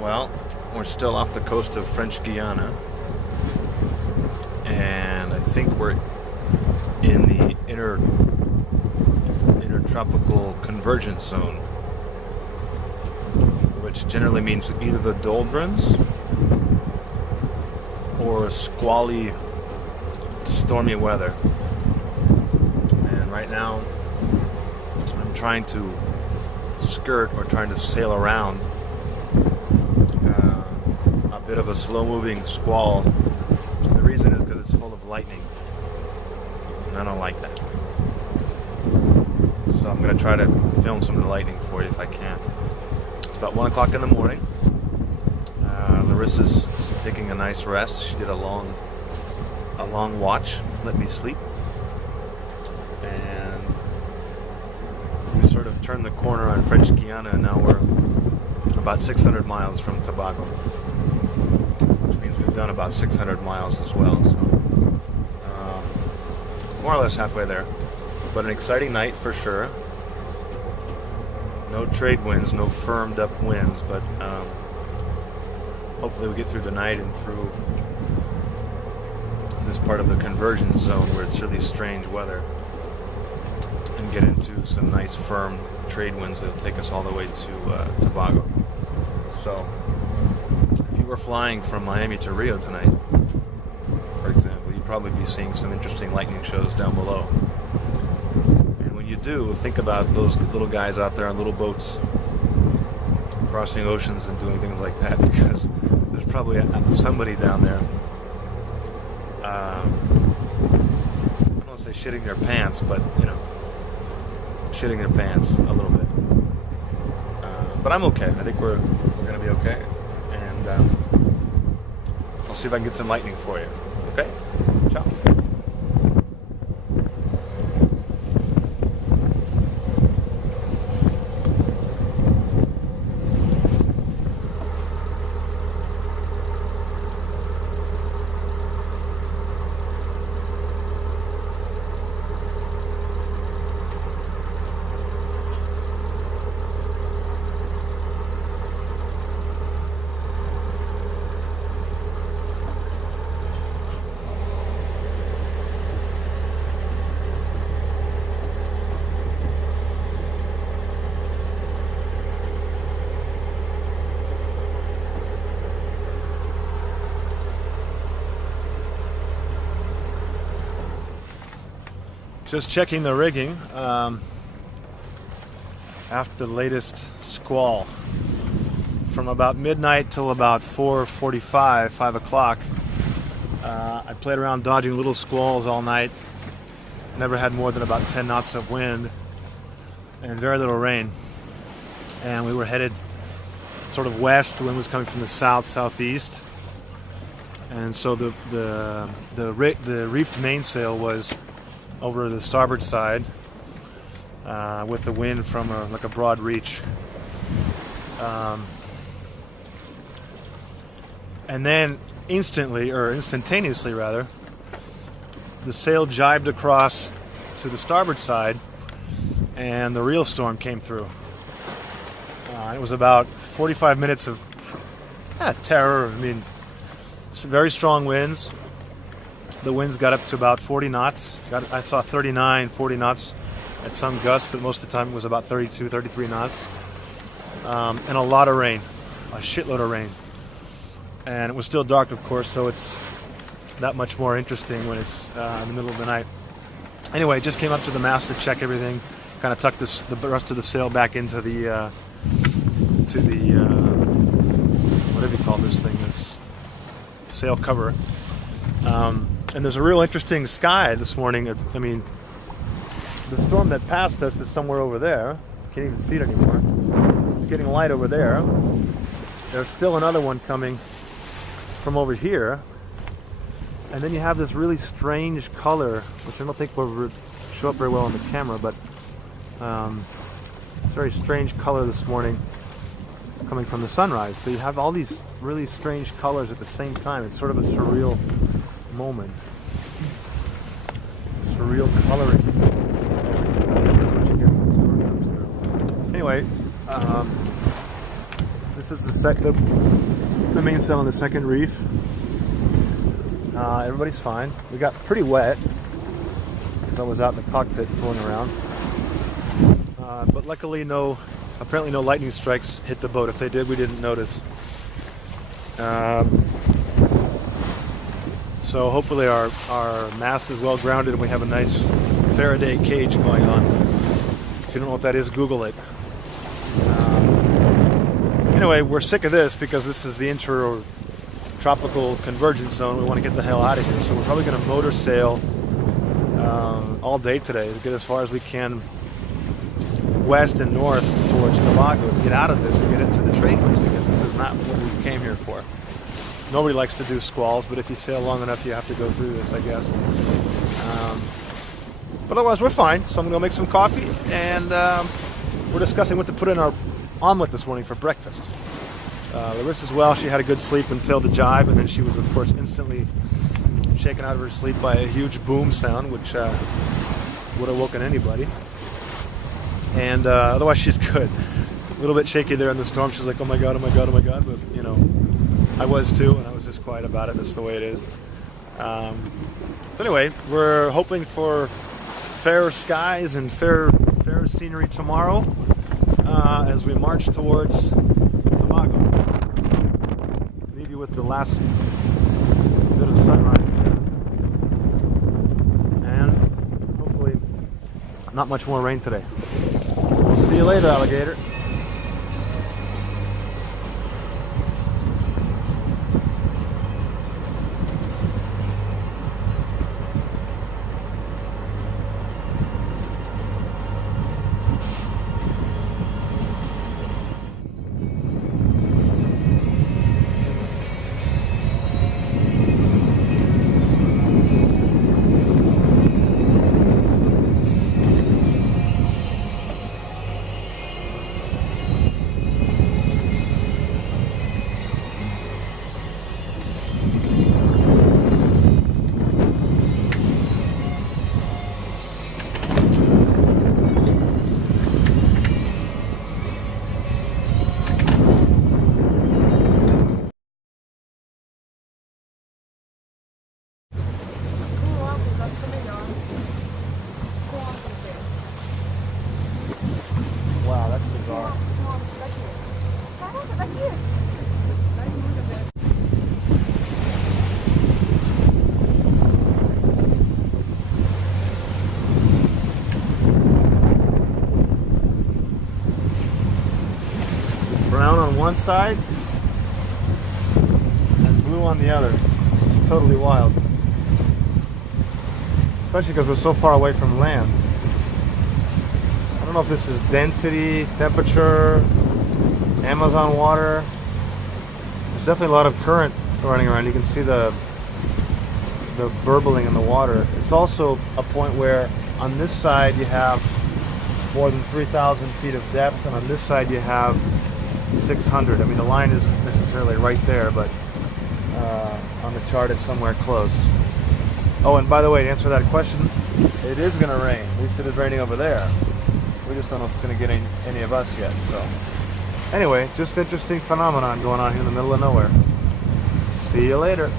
Well, we're still off the coast of French Guiana, and I think we're in the intertropical convergence zone, which generally means either the doldrums or squally, stormy weather. And right now, I'm trying to skirt or trying to sail around a bit of a slow-moving squall. The reason is because it's full of lightning, and I don't like that. So I'm going to try to film some of the lightning for you if I can. It's about 1 o'clock in the morning. Larissa's taking a nice rest. She did a long watch, let me sleep, and we sort of turned the corner on French Guiana, and now we're about 600 miles from Tobago, which means we've done about 600 miles as well, so more or less halfway there. But an exciting night for sure. No trade winds, no firmed up winds, but hopefully we get through the night and through this part of the convergence zone where it's really strange weather, and get into some nice firm trade winds that'll take us all the way to Tobago. So if you were flying from Miami to Rio tonight, for example, you'd probably be seeing some interesting lightning shows down below. And when you do, think about those little guys out there on little boats crossing oceans and doing things like that, because there's probably somebody down there, I don't want to say shitting their pants, but shitting their pants a little bit. But I'm okay. I think we're going to be okay, and I'll see if I can get some lightning for you. Okay? Ciao. Just checking the rigging after the latest squall. From about midnight till about 4:45, 5 o'clock, I played around dodging little squalls all night. Never had more than about 10 knots of wind and very little rain. And we were headed sort of west. The wind was coming from the south, southeast. And so the reefed mainsail was over the starboard side, with the wind from like a broad reach, and then instantaneously rather, the sail jibed across to the starboard side, and the real storm came through. It was about 45 minutes of terror. I mean, very strong winds. The winds got up to about 40 knots. I saw 39, 40 knots at some gusts, but most of the time it was about 32, 33 knots. And a lot of rain, a shitload of rain. And it was still dark, of course, so it's that much more interesting when it's in the middle of the night. Anyway, just came up to the mast to check everything, kind of tucked the rest of the sail back into the whatever you call this thing, this sail cover. And there's a real interesting sky this morning. I mean, the storm that passed us is somewhere over there. Can't even see it anymore. It's getting light over there. There's still another one coming from over here. And then you have this really strange color, which I don't think will show up very well on the camera, but it's a very strange color this morning coming from the sunrise. So you have all these really strange colors at the same time. It's sort of a surreal moment. Surreal coloring. This is what you get when the storm comes through. Anyway, This is the mainsail on the second reef. Everybody's fine. We got pretty wet because I was out in the cockpit fooling around. But luckily apparently no lightning strikes hit the boat. If they did, we didn't notice. So hopefully our mast is well grounded and we have a nice Faraday cage going on. If you don't know what that is, Google it. Anyway, we're sick of this because this is the intertropical convergence zone. We want to get the hell out of here. So we're probably going to motor sail all day today to get as far as we can west and north towards Tobago to get out of this and get into the trade winds, because this is not what we came here for. Nobody likes to do squalls, but if you sail long enough, you have to go through this, I guess. But otherwise, we're fine. So I'm going to go make some coffee, and we're discussing what to put in our omelet this morning for breakfast. Larissa's well. She had a good sleep until the jibe, and then she was, of course, instantly shaken out of her sleep by a huge boom sound, which would have woken anybody. And otherwise, she's good. A little bit shaky there in the storm. She's like, oh my God, oh my God, oh my God. But, you know, I was too, and I was just quiet about it. That's the way it is. So anyway, we're hoping for fair skies and fair scenery tomorrow as we march towards Tobago. So, leave you with the last bit of sunrise. And hopefully not much more rain today. We'll see you later, alligator. Wow, that's bizarre. Brown on one side and blue on the other. This is totally wild. Especially because we're so far away from land. I don't know if this is density, temperature, Amazon water. There's definitely a lot of current running around. You can see the burbling in the water. It's also a point where on this side you have more than 3,000 feet of depth, and on this side you have 600. I mean, the line isn't necessarily right there, but on the chart it's somewhere close. Oh, and by the way, to answer that question, it is going to rain. At least it is raining over there. We just don't know if it's going to get any of us yet. So, anyway, just interesting phenomenon going on here in the middle of nowhere. See you later.